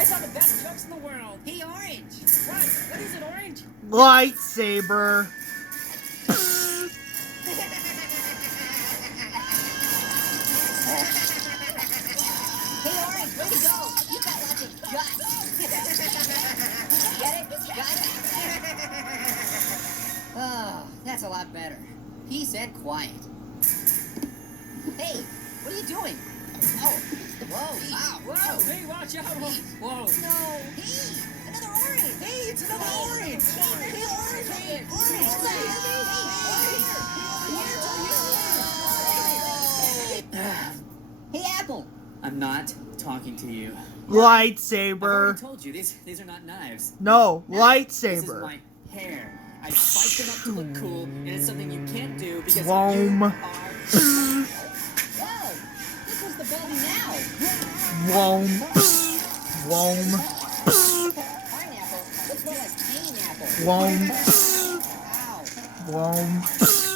I saw the best jokes in the world. Hey, Orange. What? What is it, Orange? Lightsaber. Hey, Orange, way to go. You got lots of guts. Get it? Got it? Oh, that's a lot better. Peace and quiet. Hey, what are you doing? Oh, whoa, wow. Whoa, hey, watch out. Whoa. No. Hey, another orange. Hey, it's another orange. Hey, orange. Hey, Hey, Apple. I'm not talking to you. I've Lightsaber. already told you, these are not knives. No, This is lightsaber. my hair. I spiked them up to look cool, and it's something you can't do because Whoom. you are... Whoa, this was the building now. Wom. Wom. Pineapple. Looks more like pain apple. Wom. Ow. Wom.